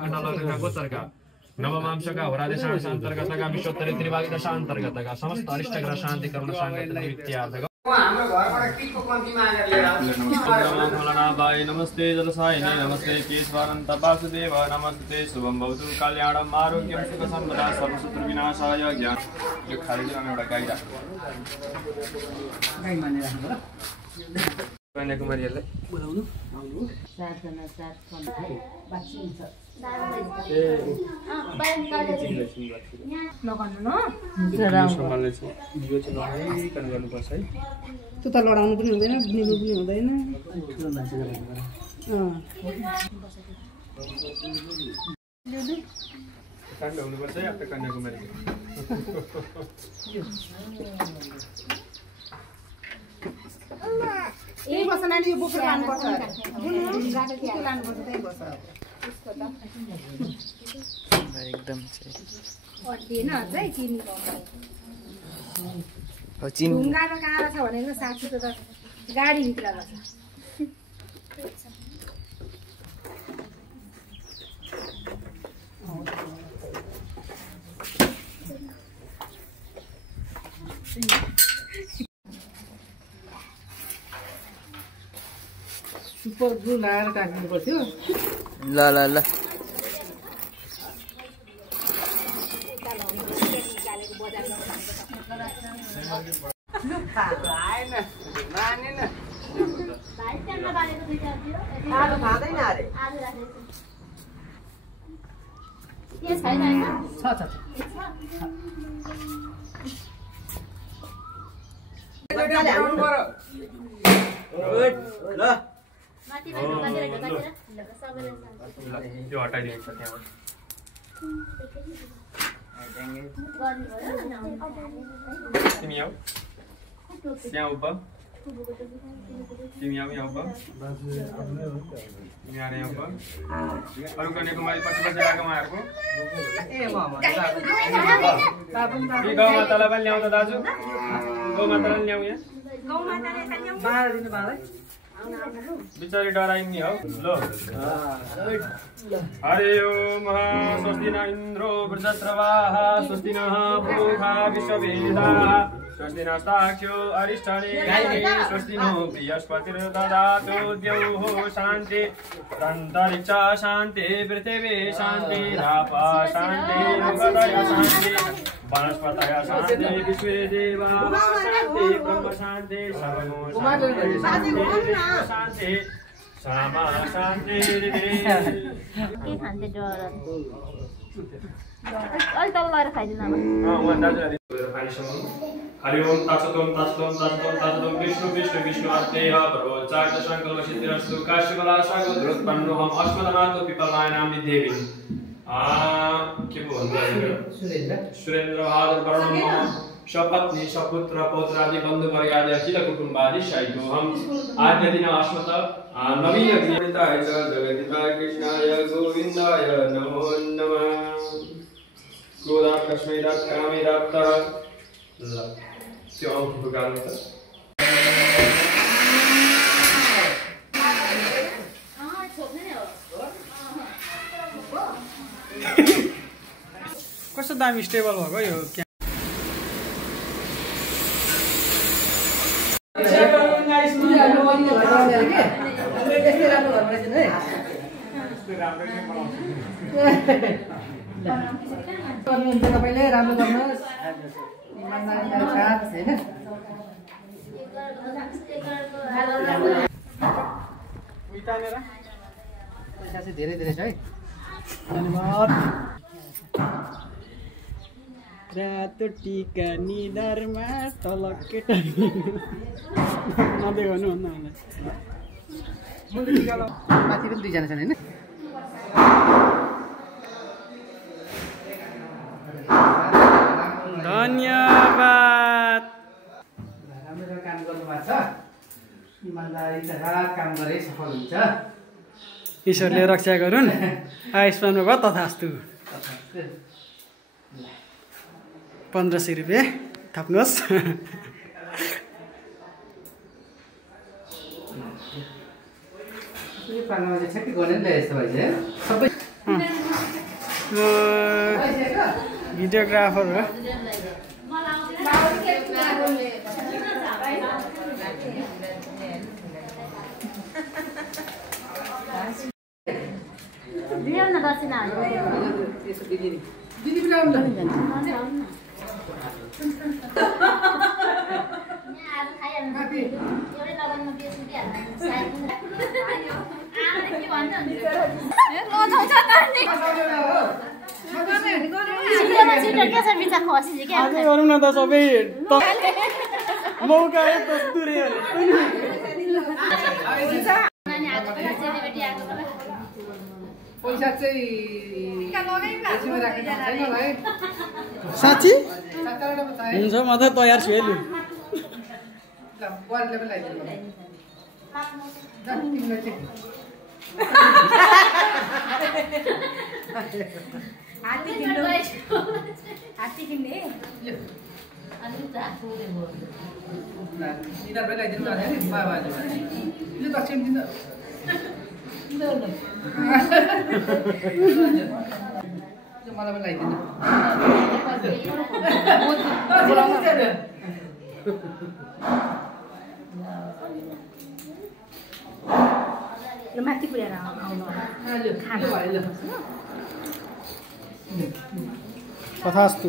गोचरका नवमांशका होरादेशांशान्तर्गतका विश्वोत्तरी त्रिभागी दशान्तर्गतका समस्त अरिष्टग्रह शान्ति कर्ण साङ्गत निमित्यार्थका हाम्रो घरबाट टिकको कम्ती मागेर लिएर नमस्ते नमस्ते जलसायिनी नमस्ते केशवानन्त वासुदेव नमस्ते शुभम भवतु कल्याणम आरोग्यम सुख सम्पदा सर्वशत्रु विनाशाय ज्ञान यो खाली दिन एउटा गाई राख्नु गाई मानेर राख्नु ल कन्याकुमारीहरुले बोलाउनु आउनु सात बाँचिन्छ त्यो त लडाउनु पनि हुँदैन बिनु पनि हुँदैन हुनुपर्छ आफ्नो कन्याकुमारी यही बस्छ नानी यो बोकेर लानुपर्छ लानुपर्छ त्यही बस्छ एकदम ढुङ्गामा कहाँ छ भनेको साथीको त गाडीभित्र छ सुपर ग्लु लगाएर टाक्नु पर्थ्यो ल ल ल यो हटाइदिन्छ त्यहाँबाट तिमी आऊ त्यहाँ उभ तिमी आऊ यहाँ उभ तिमी आएर यहाँ उभ अरू कन्याकुमारी पछि पछि लाग्यो उहाँहरूको गौमातालाई पनि ल्याउँ त दाजु गौमातालाई पनि ल्याउँ यहाँ बिचारी डराइनी हौ ल हरि ओम स्वस्ति न इन्द्रो वृषस्रवाः स्वस्ति नः पूषा विश्ववेदाः स्वस्ति नस्ताक्ष्यो अरिष्टनेमिः स्वस्ति नो बृहस्पतिर्दधातु द्यौः शान्ति अन्तरिक्षा शान्ति पृथिवी शान्ति रापः शान्ति लोकदय शान्ति वनस्पतय शान्ति विश्वे देवा शान्ति ब्रह्म शान्ति सर्वो शान्ति शान्ति सामा शान्ति के खान्थे डर अलि तल गएर खाइदिनु हरि ओम तत्सतोम तत्सतोम तत्सतोम तत्सतोम विष्णु विष्णु विष्णु अर्तेह प्रभोचार्य संकल्प सिद्धिरस्तु काश्यकला सागोद्रोत्पन्नो हम अश्वत्थनाथो पिपलायनां देवी के भन्नु सुरेन्द्र बहादुर वर्णम सपत्नी सपुत्र पौत्रादि बन्धु वर्गादि अखिल कुटुम्बादि सहितो हम आद्य दिन अस्मत् नवीन गीताय जगदिताय कृष्णाय गोविन्दाय नमो नमः क्रोधात् कस्मैरात् कामैरात् ल त्यो औँठीको गाल्नु त कस्तो दामी स्टेबल भएको यो तपाईँले राम्रो गर्नुहोस् पैसा चाहिँ धेरै धेरै छ है धन्यवाद रातो टिका निधारमा तल केटा नदेखाउनु भन्नु मलाई माथि पनि दुईजना छन् होइन धन्यवाद राम्रो काम गर्नुभएको छ इमान्दारीका काम गरे सफल हुन्छ ईश्वरले रक्षा गरून् आयुष्मान भयो तथास्तु 1500 रुपैयाँ थप्नुहोस् यो पार्नमा चाहिँ छेक्कै गर्ने ल्याएछ भाइ सबै भिडियोग्राफर हो। दिदी पनि आउनु आजै गरौँ न त सबै मौका दस्तुरी पैसा चाहिँ साँच्ची हुन्छ म त तयार छु है लु हात्ती किन्ने मलाई पनि लगाइदिनु माथि पुर्याएर आउनु तथास्तु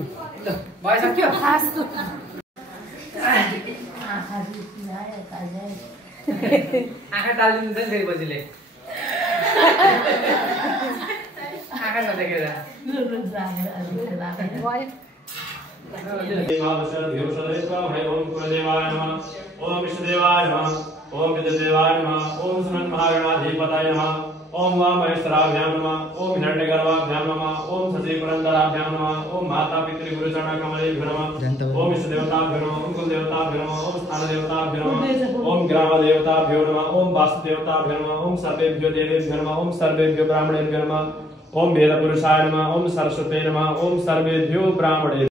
भइसक्यो आँखा टालिदिनु चाहिँ फेरि पछिले आँखा नदेखेर ओम विष्णुदेवाय नमः ओम विद्युदेवाय नमः ओम सुमन्महागणाधिपताय नमः ओम वामहेश्वराभ्यां नमः ओम हिरण्यगर्भाभ्यां नमः ओम शशिपुरन्दराभ्यां नमः ओम माता पितृगुरुचरणकमलेभ्यो नमः ओम इष्टदेवताभ्यो नमः ओम कुलदेवताभ्यो नमः ओम स्थानदेवताभ्यो नमः ओम ग्रामदेवताभ्यो नमः ओम वास्तुदेवताभ्यो नमः ओम सर्वेभ्यो देवेभ्यो नमः ओम सर्वेभ्यो ब्राह्मणेभ्यो नमः ओम वेदपुरुषाय नमः ओम सरस्वते नमः ओम सर्वेभ्यो ब्राह्मणेभ्यो